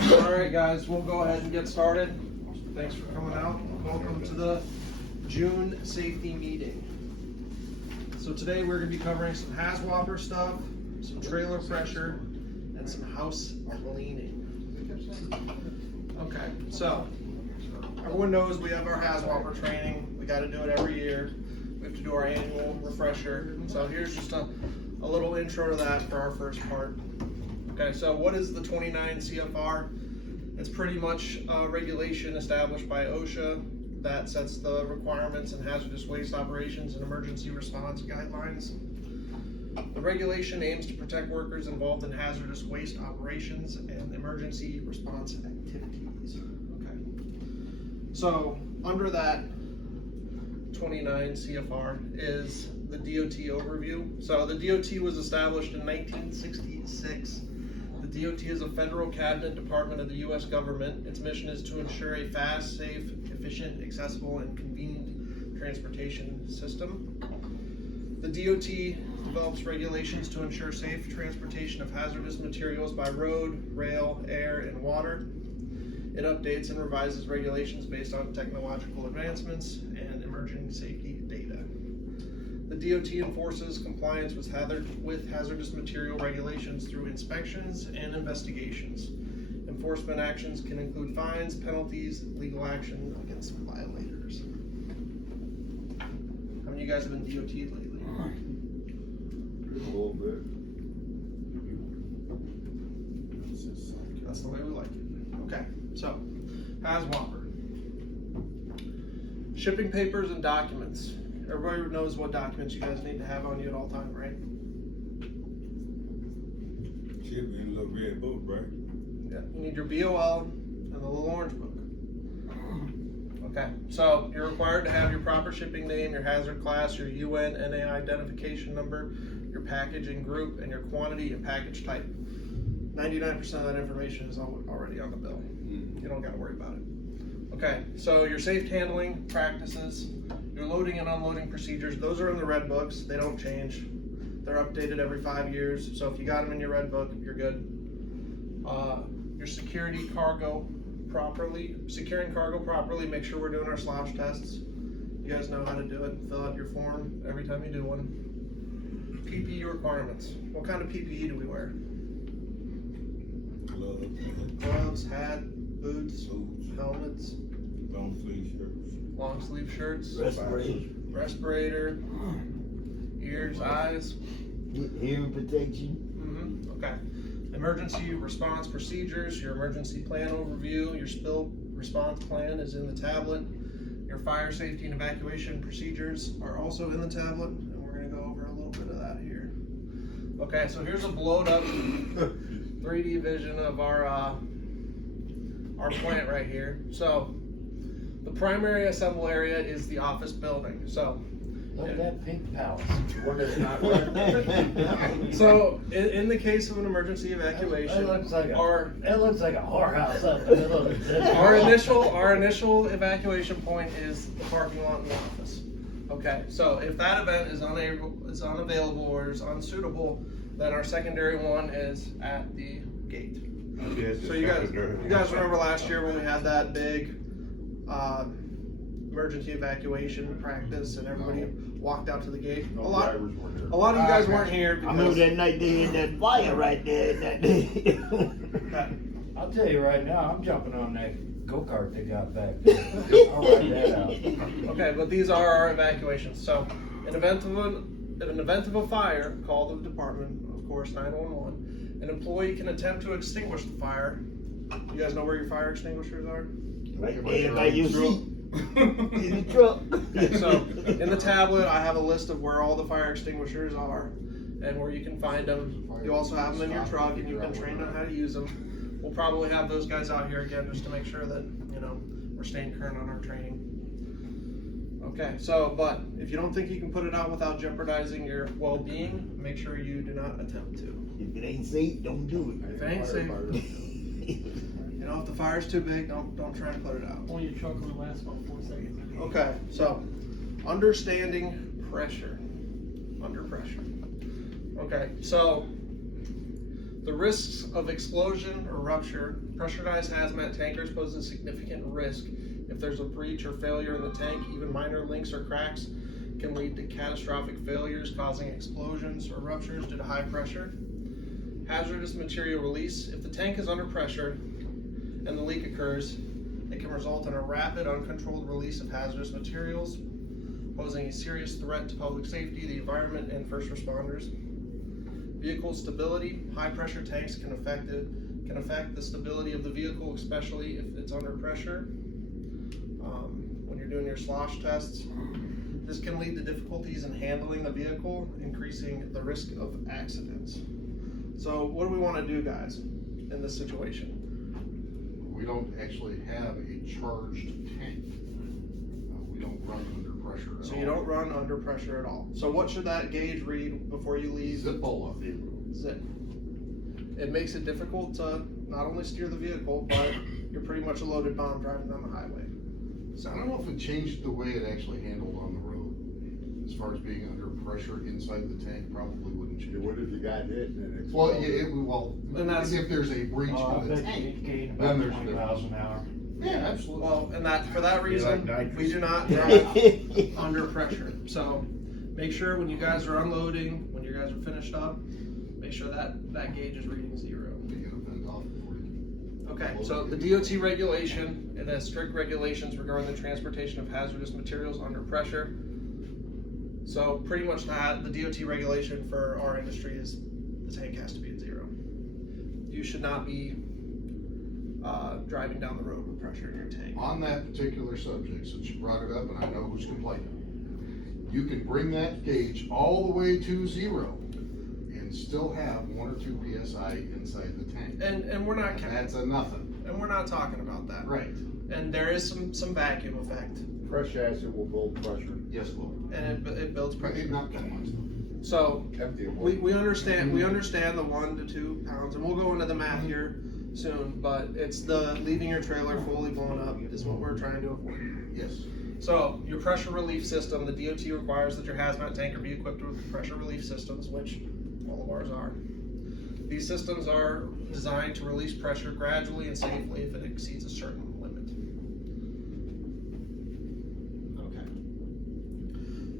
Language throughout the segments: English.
All right, guys, we'll go ahead and get started. Thanks for coming out. Welcome to the June safety meeting. So today we're going to be covering some HAZWOPER stuff, some trailer pressure, and some house cleaning. Okay, so everyone knows we have our HAZWOPER training. We got to do it every year. We have to do our annual refresher. So here's just a little intro to that for our first part. Okay, so what is the 29 CFR? It's pretty much a regulation established by OSHA that sets the requirements in hazardous waste operations and emergency response guidelines. The regulation aims to protect workers involved in hazardous waste operations and emergency response activities. Okay. So under that 29 CFR is the DOT overview. So the DOT was established in 1966. The DOT is a federal cabinet department of the U.S. government. Its mission is to ensure a fast, safe, efficient, accessible, and convenient transportation system. The DOT develops regulations to ensure safe transportation of hazardous materials by road, rail, air, and water. It updates and revises regulations based on technological advancements and emerging safety data. The DOT enforces compliance with hazardous material regulations through inspections and investigations. Enforcement actions can include fines, penalties, legal action against violators. How many of you guys have been DOT'd lately? A little bit. That's the way we like it. Okay, so HAZWOPER. Shipping papers and documents. Everybody knows what documents you guys need to have on you at all time, right? Should be in a little red book, right? Yeah. You need your BOL and the little orange book. Okay, so you're required to have your proper shipping name, your hazard class, your UN NA identification number, your package and group, and your quantity and package type. 99% of that information is already on the bill. You don't got to worry about it. Okay, so your safe handling practices, your loading and unloading procedures, those are in the red books. They don't change. They're updated every 5 years. So if you got them in your red book, you're good. Your securing cargo properly, make sure we're doing our slosh tests. You guys know how to do it. Fill out your form every time you do one. PPE requirements. What kind of PPE do we wear? Gloves, hat, boots, helmets, long sleeve shirts, respirator, ears, eyes, hearing protection. Okay. Emergency response procedures, your emergency plan overview, your spill response plan is in the tablet. Your fire safety and evacuation procedures are also in the tablet, and we're going to go over a little bit of that here. Okay, so here's a blowed up 3D vision of our plant right here. So the primary assemble area is the office building. So Look at that pink palace. we're gonna not run. So in the case of an emergency evacuation, It looks like a our whorehouse up in the middle of the our initial evacuation point is the parking lot in the office. Okay, so if that event is unavailable or is unsuitable, then our secondary one is at the gate. So you guys remember last year when we had that big emergency evacuation practice and everybody walked out to the gate? A lot of you guys weren't here. I remember that night they had that fire right there that day. I'll tell you right now, I'm jumping on that go-kart they got back there. I'll ride that out. Okay, but these are our evacuations. So in event of a fire, call the department, of course, 911. An employee can attempt to extinguish the fire. You guys know where your fire extinguishers are? Right there by your seat. In the truck. Okay, so in the tablet, I have a list of where all the fire extinguishers are and where you can find them. You also have them in your truck, and you've been trained on how to use them. We'll probably have those guys out here again just to make sure that we're staying current on our training. Okay, so but if you don't think you can put it out without jeopardizing your well-being, make sure you do not attempt to. If it ain't safe, don't do it. If it ain't safe, if the fire's too big, don't try and put it out. Only your truck only lasts about 4 seconds. Okay, so understanding pressure, under pressure. Okay, so The risks of explosion or rupture. Pressurized hazmat tankers pose a significant risk. If there's a breach or failure in the tank, even minor leaks or cracks can lead to catastrophic failures, causing explosions or ruptures due to high pressure. Hazardous material release. If the tank is under pressure and the leak occurs, it can result in a rapid, uncontrolled release of hazardous materials, posing a serious threat to public safety, the environment, and first responders. Vehicle stability. High pressure tanks can affect the stability of the vehicle, especially if it's under pressure. When you're doing your slosh tests, this can lead to difficulties in handling the vehicle, increasing the risk of accidents. So what do we want to do, guys, in this situation? We don't actually have a charged tank. We don't run under pressure at all. So you don't run under pressure at all. So what should that gauge read before you leave? Zipola. Zip. It makes it difficult to not only steer the vehicle, but you're pretty much a loaded bomb driving down the highway. So I don't know if it changed the way it actually handled on the road. As far as being under pressure inside the tank, probably wouldn't change. What if you got hit and it Well, exploded? And that's- if there's a breach Oh, I in the bet you tank, gain then about there's 20 miles an hour. yeah, absolutely. Well, and for that reason, nitrous. we do not drive under pressure. So make sure when you guys are unloading, when you guys are finished up, make sure that gauge is reading 0. We get a vent off before you- Okay, so the DOT regulation, it has strict regulations regarding the transportation of hazardous materials under pressure. So pretty much the DOT regulation for our industry is the tank has to be at 0. You should not be driving down the road with pressure in your tank. On that particular subject, since you brought it up and I know who's complaining, you can bring that gauge all the way to 0 and still have 1 or 2 PSI inside the tank. And we're not That's a nothing. and we're not talking about that. Right. And there is some vacuum effect, Fresh acid will build pressure. Yes, Lord. and it builds But pressure. not that much. So Empty it. we understand the 1 to 2 pounds, and we'll go into the math here soon. But it's the leaving your trailer fully blown up is what we're trying to avoid. Yes. So your pressure relief system, the DOT requires that your hazmat tanker be equipped with pressure relief systems, which all of ours are. These systems are designed to release pressure gradually and safely if it exceeds a certain limit. Okay.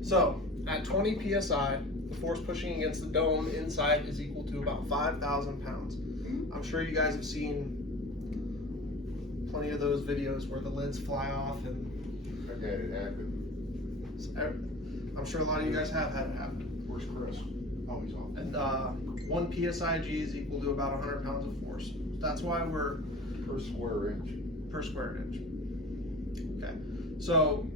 So at 20 PSI, the force pushing against the dome inside is equal to about 5,000 pounds. I'm sure you guys have seen plenty of those videos where the lids fly off, and I had it happen. I'm sure a lot of you guys have had it happen. Where's Chris? Oh, he's off. And 1 PSIG is equal to about 100 pounds of force. That's why we're Per square inch. per square inch. Okay, so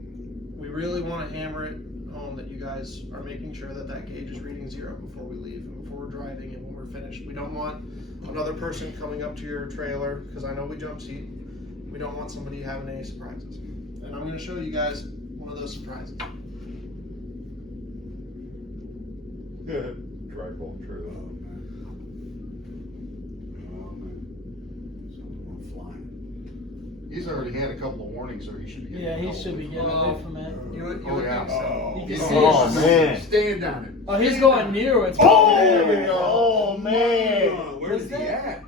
we really want to hammer it home that you guys are making sure that that gauge is reading 0 before we leave and before we're driving and when we're finished. We don't want another person coming up to your trailer, because I know we jump seat. We don't want somebody having any surprises. And I'm going to show you guys one of those surprises. Tripod trailer. He's already had a couple of warnings, so he should be getting. Yeah, a he couple should be of- getting away from it. You would Oh, yeah. think so. You can Oh, see Oh, it. man. Stand on it. Oh, he's going near it. Oh, man. Where's that?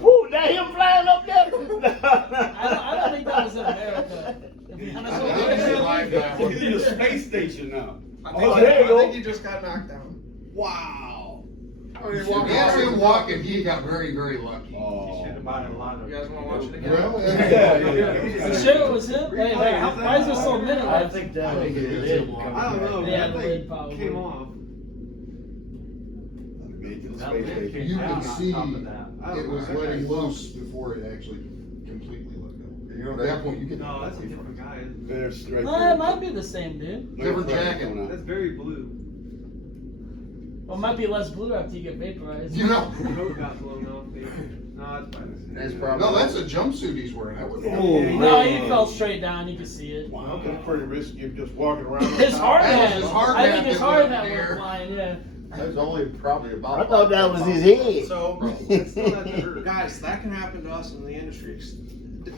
Woo, that him flying up there. I don't think that was in America. To be honest with I think you. he's alive now. He's in the space station now. Oh, there you I go. think he just got knocked down. Wow. He actually walking, he got very, very lucky. Oh. You guys want to watch it again? Well, Yeah. You sure it was him? Hey, why is there so many? I think that was think it the is lid Zipola. coming I don't back. know. Yeah, That the thing lid probably came off. you can see it was letting loose before it actually completely let go. You know, At that point, you can. No, that's a different guy. There's right No, it might be the same dude. Different jacket. That's very blue. Well, it might be less blue after you get vaporized. You know. The road got blown off. Maybe. No, that's fine. That's probably. No, that's a jumpsuit he's wearing. That would. Oh, No, he fell straight down. You can see it. Wow. That's pretty risky if you're just walking around. on His top. hard That was hat. his hard I hat think his that hard went hat in the went air. flying. Yeah. That's only probably about. I thought that was his head. So, Still not that hurt. guys, that can happen to us in the industry.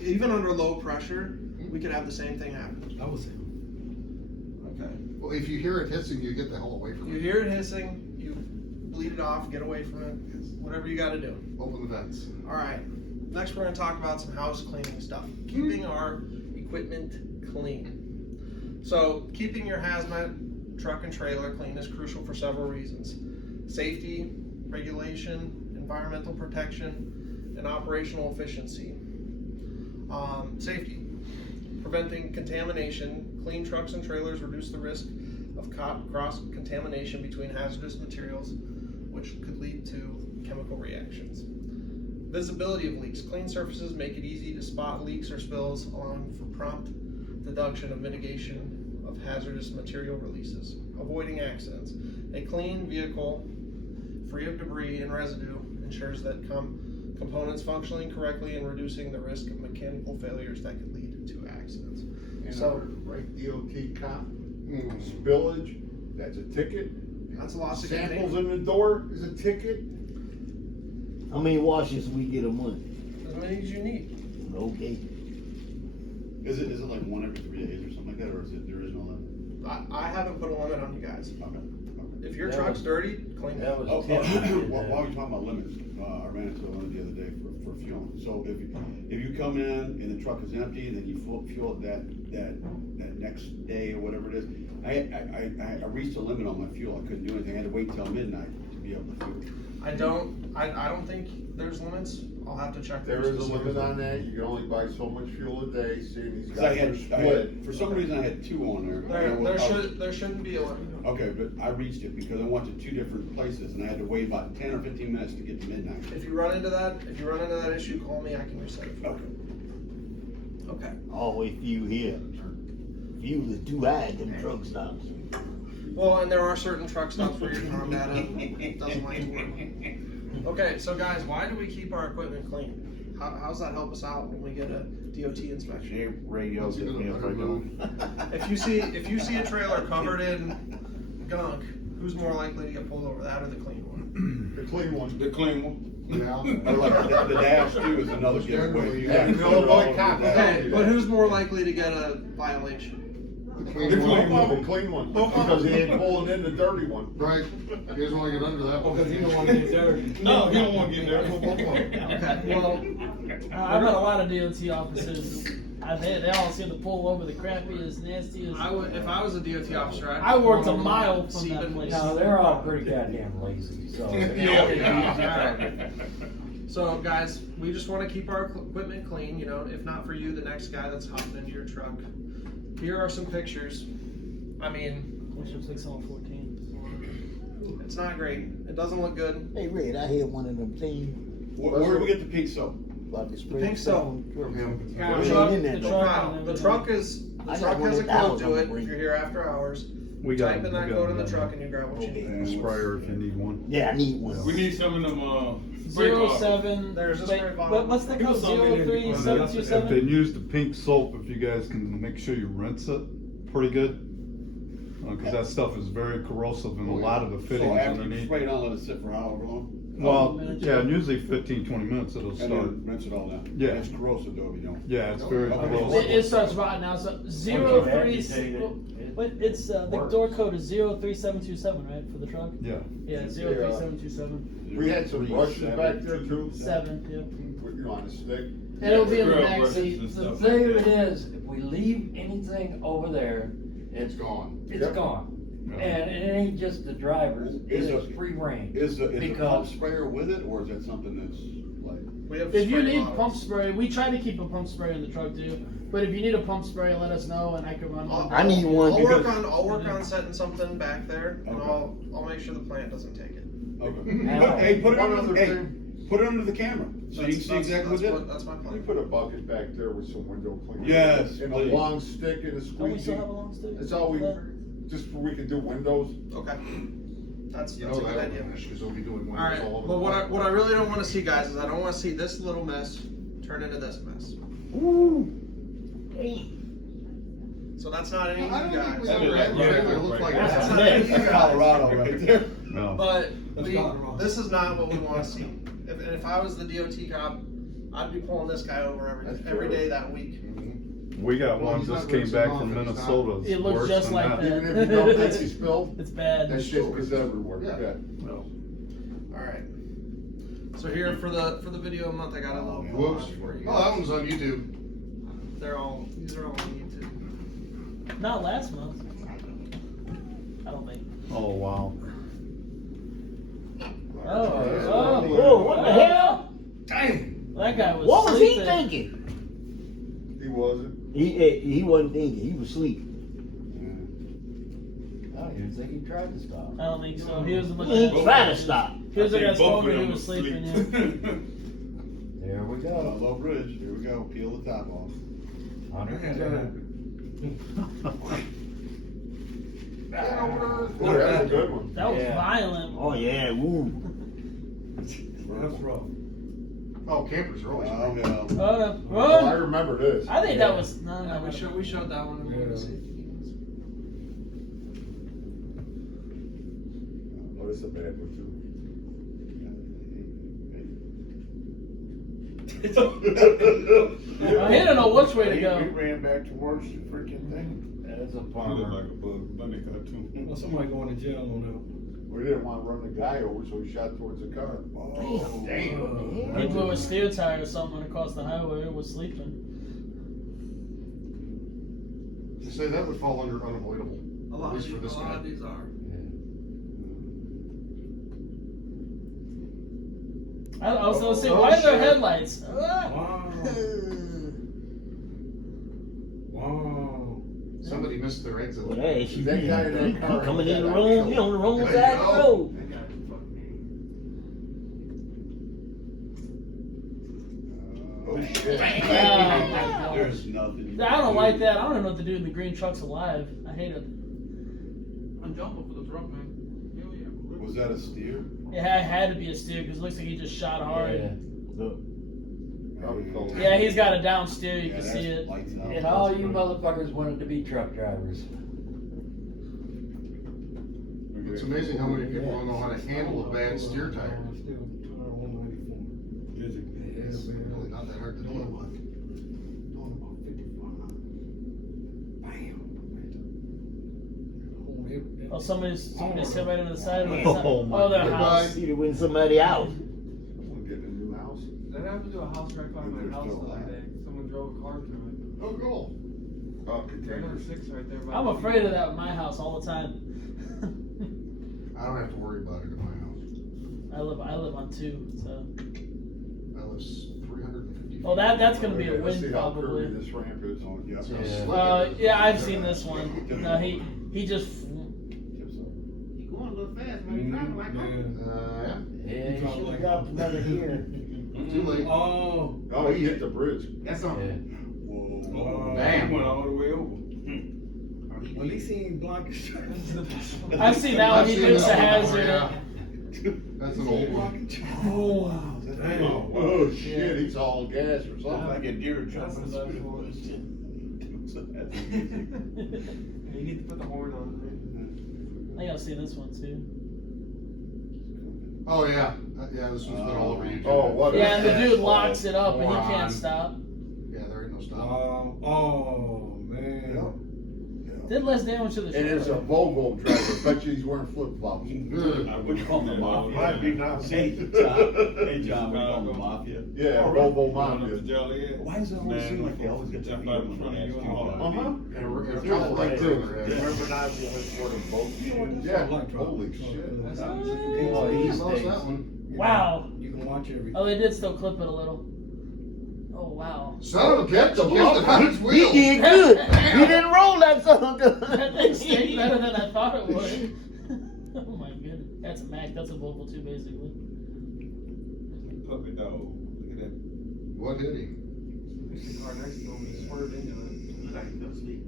Even under low pressure, we could have the same thing happen. That was him. Okay. Well, if you hear it hissing, you get the hell away from You it. hear it hissing, you bleed it off, get away from it. whatever you gotta do. Open the vents. Alright, next we're gonna talk about some house cleaning stuff. Keeping our equipment clean. So, keeping your hazmat truck and trailer clean is crucial for several reasons. Safety, regulation, environmental protection, and operational efficiency. Safety. Preventing contamination. Clean trucks and trailers reduce the risk of cross-contamination between hazardous materials, which could lead to chemical reactions. Visibility of leaks. Clean surfaces make it easy to spot leaks or spills, allowing for prompt deduction of mitigation of hazardous material releases. Avoiding accidents. A clean vehicle, free of debris and residue, ensures that components functioning correctly and reducing the risk of mechanical failures that could lead to accidents. And So- right DOT cop, spillage, that's a ticket. That's a lot to Samples contain. in the door is a ticket. How many washes we get a month? As many as you need. Okay. Is it like one every 3 days or something like that, or is it, there is no limit? I haven't put a limit on you guys. Okay. If your That truck's was- dirty, clean That it. was Oh, 10. while we're talking about limits, I ran into one the other day for fueling. So if you come in and the truck is empty, then you fuel it that next day or whatever it is. I reached a limit on my fuel. I couldn't do anything. I had to wait till midnight to be able to fuel. I don't think there's limits. I'll have to check. There those is a specifics. limit on that, you can only buy so much fuel a day, seeing these Cause I guys are had, split. for some reason I had 2 on there. There shouldn't be a limit. Okay, but I reached it because I went to 2 different places and I had to wait about 10 or 15 minutes to get to midnight. If you run into that issue, call me, I can reset it for Okay. you. Okay. Always fuel here. Fuel is too high at them truck stops. Well, and there are certain truck stops where your car data doesn't like to work. Okay, so guys, why do we keep our equipment clean? How's that help us out when we get a DOT inspection? Radios hit me if I don't. If you see a trailer covered in gunk, who's more likely to get pulled over, that or the clean one? The clean one. The clean one. Yeah. I like the dash too is another Generally, giveaway. yeah. You know, like cop. Okay, but who's more likely to get a violation? The The clean clean one. one, the clean one, because he ain't pulling in the dirty one. Right, you guys wanna get under that one? Because you don't want to get dirty. No, you don't wanna get there. Okay, well, I've got a lot of DOT officers. They all seem to pull over the crappiest, nastiest. if I was a DOT officer, I worked pull a over mile from Seaman that place. No, they're all pretty goddamn lazy, so. Yeah. So guys, we just want to keep our equipment clean, you know, if not for you, the next guy that's hopping into your truck. Here are some pictures. I mean, We should fix on 14. it's not great. It doesn't look good. Hey Red, I had one of them things Where do we get the pink soap? about the spray. Pink soap. From him. The It truck, ain't in there, the though. truck. Kyle, the truck has I got one a of those code to on it. the If you're here after hours, We got type in that code in the truck and you grab what you need. a sprayer if you need one. Yeah, I need one. We need some of them, spray bottles. 07. There's a wait, spray bottle. what's the Give code? us some in here. 03727? If they use the pink soap, if you guys can make sure you rinse it pretty good. Cause that stuff is very corrosive and a lot of the So fittings after you underneath. spray it on, let it sit for however long? Well, yeah, and usually 15-20 minutes it'll And start. then rinse it all down? Yeah. It's corrosive though, if you don't. Yeah, it's very Okay. corrosive. It starts rotting now. So Once 03. you agitate it, But it's the works. door code is 03727, right, for the truck? Yeah. Yeah, 03727. We had some brushes back there too. 7, yeah. Put you on a stick. And it'll be in the Grill back brushes seat. and The stuff thing like of it that. is, if we leave anything over there, It's gone. it's Yep. gone. Yeah. And it ain't just the drivers, Is it's it- free reign. Is the pump Because- sprayer with it, or is that something that's like? We have If you spray need bottles. pump spray, we try to keep a pump spray in the truck too. But if you need a pump spray, let us know and I can run one. I need one I'll work because on setting something back there, and Okay. I'll make sure the plant doesn't take it. Okay. Now- Hey, put it One under other the, hey, thing. put it under the camera, so you can see exactly what it is. That's my We plan. put a bucket back there with some window cleaner. Yes, And please. a long stick and a Don't we still have a squeegee. long stick? That's all we, just so we can do windows. Okay. That's You a know good that idea. one, because they'll be doing windows Alright, all over. but the what place. I really don't wanna see, guys, is I don't wanna see this little mess turn into this mess. So that's not any of I you don't think we guys. ever had a trailer that looked like That's that. not- That's Colorado right there. No. But this is not what we wanna see. If I was the DOT cop, I'd be pulling this guy over That's every true. day that week. We got Well, one he's just not came rinsing back off from if it's not- Minnesota. It's It looks worse just than like that. Even if you don't think it's spilled, It's bad. that shit is everywhere, Yeah. yeah. Alright. So here for the video a month, I got a little Whoops. collage for you. Oh, that one's on YouTube. These are all on YouTube. Not last month. I don't think. Oh, wow. Whoa, what the hell? Dang. That guy was. What was he sleeping. thinking? He wasn't. He wasn't thinking, he was asleep. I don't even think he tried to stop. I don't think so. He was He looking ain't at. trying to stop. He was looking at his Both phone of when he them was sleeping. Yeah. There we go. Low bridge, here we go, peel the top off. 100%. Boy, that's a good one. That was Yeah. violent. Oh yeah, woo. That's rough. Oh, campers are always Oh, great. hell. Oh, I Run. remember this. I think that was no. Yeah, we showed that one. Oh, this is a bad one He don't know which way to We go. ran back towards the freaking thing. That's a He look farmer. like a Bug Bunny cartoon. Well, somebody going to jail on that. We didn't want to run the guy over, so we shot towards the car. Oh, Damn. He blew a steer tire or something across the highway. He was sleeping. You say that would fall under unavoidable. A lot At least for this guy. of these are. I was gonna say, why are there headlights? Wow. Wow. Somebody missed their exit. Well, hey, she That guy in that car coming ain't in the that wrong, outfield. you on the wrong There you side of the go. road. That guy fucking Oh, shit. Wow. There's nothing. I don't like that. I don't even know what to do. The green truck's alive. I hate it. I'm jumping for the truck, man. Hell yeah. Was that a steer? It had to be a steer because it looks like he just shot hard. Yeah. Look, Probably close. Yeah, he's got a down steer. You Yeah, can that's see it. lights out. And all you motherfuckers wanted to be truck drivers. It's amazing how many people don't know how to handle a bad steer tire. Still, 194. Is it? Yeah, man. Really not that hard to deal with. Doing about 55. Bam. Hold everything. Oh, somebody's hit right into the side of the Oh, my their goodbye. house. see to win somebody out. Someone getting a new house. That happened to a house right by my They're house still the other alive. day. Someone drove a car through it. Oh, cool. Oh, Right on containers. 6 right there. by I'm the- afraid of that in my house all the time. I don't have to worry about it in my house. I live on 2, so. I live 350 feet. Oh, that's gonna be a Let's win see how probably. curvy this ramp is. Oh, yeah. It's gonna Yeah. slip. Yeah, I've seen this one. No, he just. You going a little fast, man. You're driving like Yeah. yeah. Yeah, you should have dropped another here. Too late. Oh. Oh, he hit the bridge. That's Yeah. Whoa. Damn. He went all the way over. Well, at least he ain't blocking I've seen that one. I've He seen dukes this a one hazard. before, That's an old one. Oh, Damn. Oh, shit, he's all gas or Sounds something. like a deer That's jumping. the best one. You need to put the horn on, I think I've seen this one too. Oh, yeah. Yeah, this one's been all over YouTube. Oh, what a Yeah, and the dude asshole. locks it up and he Moron. can't stop. Yeah, there ain't no stop. Oh, man. Did less damage to the And it's a truck. Volvo driver. Bet you he's wearing flip flops. Good. I would call them the mafia. Might be not. Hey, John, we call them the mafia. Yeah, Oh, Volvo Going up Mafia. to Joliet. Why does it always seem like they always get the Jump out in front of you and all that. Uh-huh. And a couple right there. Remember not for the boat? Yeah, holy shit. That's Oh, Oh, He he's lost that one. Wow. You can watch everything. Oh, they did still clip it a little. Oh, wow. Son of a bitch, you kept it on its He wheel. did good. He didn't roll that sucker. That thing stayed better than I thought it would. Oh my goodness. That's a Mac. That's a Volvo too, basically. Puppy dog. Look at that. What hit him? The car next to him, he swerved into it. Like he fell asleep.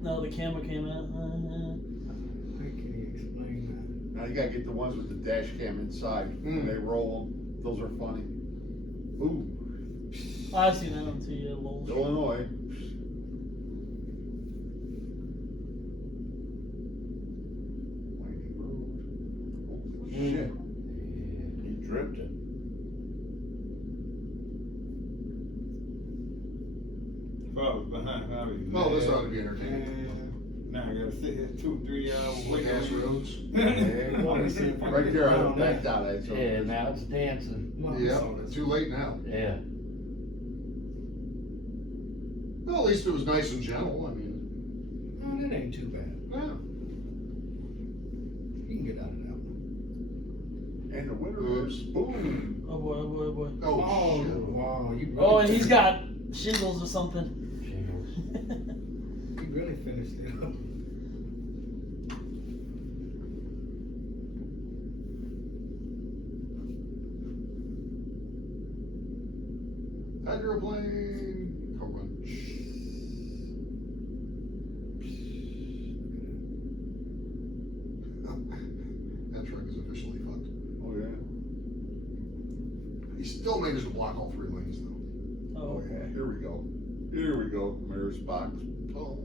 No, the camera came out. I can't explain Now you gotta get the ones with the dash cam inside. When they roll them, those are funny. Ooh, Oh, I've seen that one too, yeah, lol. Illinois. Winding road. Holy shit. He dripped it. If I was behind, I'd be Oh, this mad. ought to be entertaining. Now I gotta sit here 2-3 hours waiting. Gas roads. Right there, I backed out, I told Yeah, you. now it's dancing. Yeah, too late now. Yeah. Well, at least it was nice and gentle, I mean, Oh, that ain't too bad. yeah. You can get out of that one. And the winter Oops. is boom. Oh boy, oh boy, oh boy. Oh, shit. Wow, you really. Oh, and he's got shingles or something. You really finished it up. Hydroplane, crunch. That truck is officially fucked. Oh, yeah. He still managed to block all 3 lanes though. Oh, Yeah, here we go. Here we go, Mayor's box. Oh,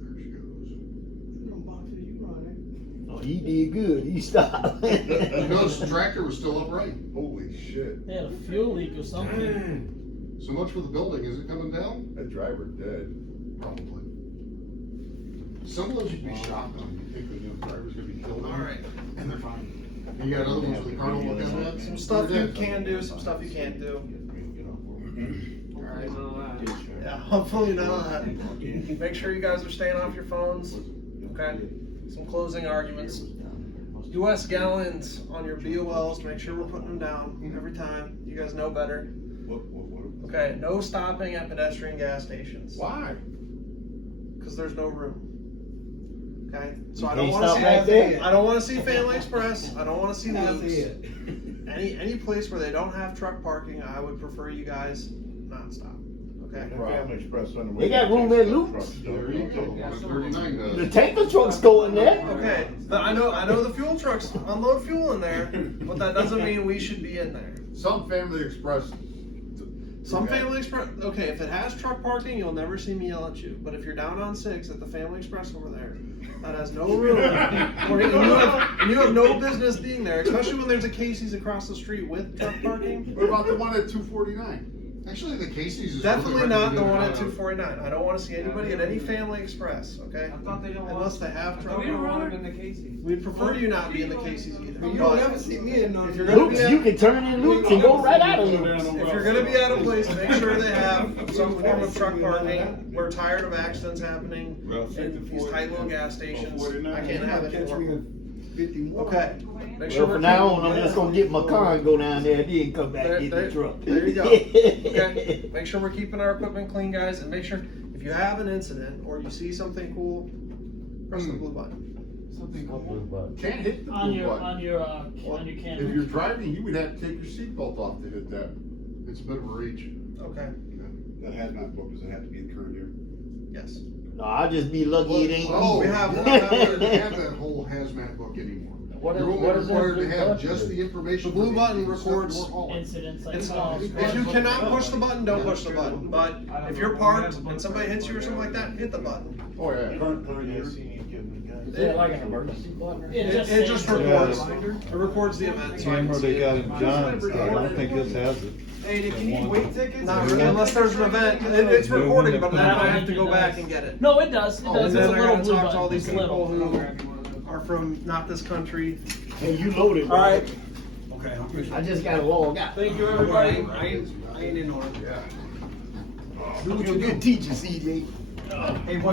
there she goes. You don't box it, you run it. Oh, he did good. He stopped. You notice the tractor was still upright. Holy shit. they had a fuel leak or something. So much for the building. Is it coming down? That driver dead. Probably. Some of those you'd be shocked on. You think that the driver's gonna be killed. Alright. And they're fine. And you got other ones with the car looking at. Some stuff you can do, some stuff you can't do. Alright. Yeah, hopefully none of that. Make sure you guys are staying off your phones. Okay? Some closing arguments. US gallons on your BOLs, make sure we're putting them down every time. You guys know better. What? Okay, no stopping at pedestrian gas stations. Why? Because there's no room. Okay? So I You don't can't wanna stop see, right there. I don't wanna see Family Express, I don't wanna see That's Luke's. it. Any place where they don't have truck parking, I would prefer you guys not stop. Okay? Family Express on the way. They got room at Luke's. There you go. 139 does. The tanker truck's going there. Okay, I know the fuel trucks unload fuel in there, but that doesn't mean we should be in there. Some Family Express. Some Family Express, okay, if it has truck parking, you'll never see me yell at you. But if you're down on 6 at the Family Express over there, that has no room, and you have no business being there, especially when there's a Casey's across the street with truck parking. What about the one at 249? Actually, the Casey's is. Definitely really not the recommended one at out. 249. I don't wanna see anybody at any Family Express, okay? I thought they don't want. Unless they have truck We don't want parking. them in the Casey. We'd prefer you not be in the Casey's either. You don't but ever see me in no. if you're gonna be Luke's, you can turn in Luke's and go right out of Luke's. If you're gonna be at a place, make sure they have some form of truck parking. We're tired of accidents happening in these tight little gas stations. I can't have it Catch me anymore. at 51. Okay, make sure Well, we're from now keeping- on, I'm just gonna get my car and go down there and then come back and get the truck. There you go. Okay, make sure we're keeping our equipment clean, guys, and make sure, if you have an incident or you see something cool, press the blue button. Can't hit the On blue your, button. on your If camera. you're driving, you would have to take your seatbelt off to hit that. It's a bit of a reach. Okay, That hazmat book, does it have to be in the current year? yes. No, I'll just be lucky it ain't. Oh, we we have- don't have that whole hazmat book anymore. What is- You're only what is that required to blue have button? just the information. The blue for button stuff records you're hauling. Incidents like It's, calls. if you cannot push the button, don't push the button, but if you're parked and somebody hits you or something like that, hit the button. Oh, yeah. Is that like an emergency button? It just It just says- records, it records the event. so I can Camera see they it. got in John's, I don't think this has it. Hey, can you wait tickets? Not really, unless there's an event, it's recording, but then I have to go back and get it. No, it does. It Oh, does. and It's then a I little gotta blue talk to all button. these It's people little. who are from not this country. Hey, you loaded, bro. Alright, Okay, I just gotta log out. Thank you, everybody. I ain't in order. Do what you good teacher, CJ. Hey, boy.